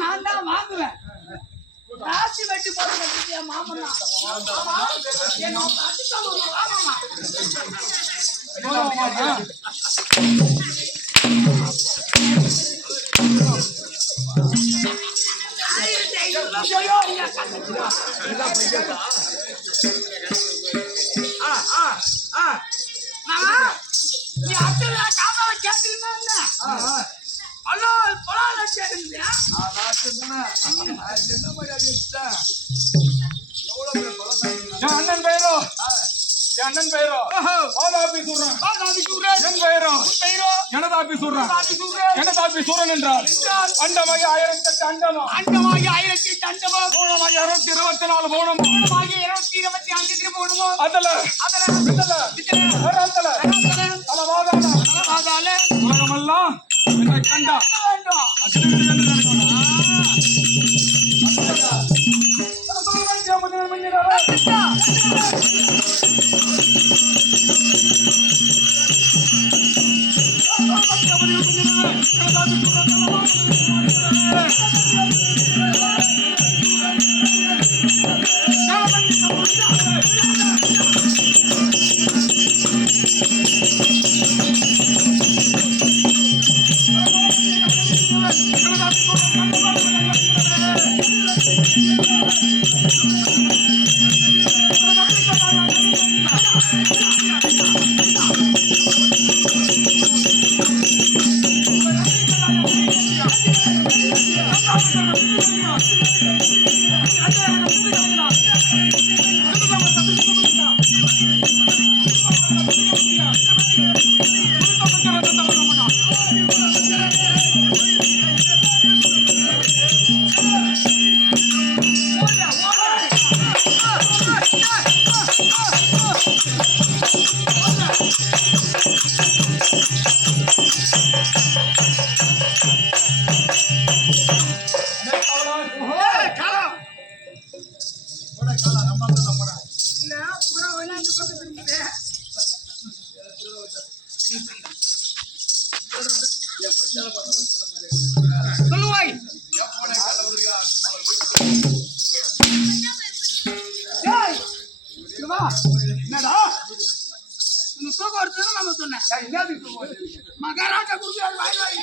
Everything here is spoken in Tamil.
நான் தான் வாங்குவேன். ராசி வெட்டி போட்டு மாமன் நீ அத்தனை காமாவை கேட்டுருந்தா அண்ணன் பெயரோ அண்ணன் பெயரோ ஆபி சூரன் என் பெயரோ எனதாபி சூரன் எனதாபி சூரன் என்றார் அண்டமாகி 1008 அண்டமும் அண்டமாகி 1008 அண்டமும் மூணமாகி 624 மூணமும் மூணமாகி 225 திருமூணமும் அதல உலகமெல்லாம் என்னை கண்டா சொல்லுவாய் என்னடா தூக்கம் நம்ம சொன்னேன் மகாராஜா குடிச்சு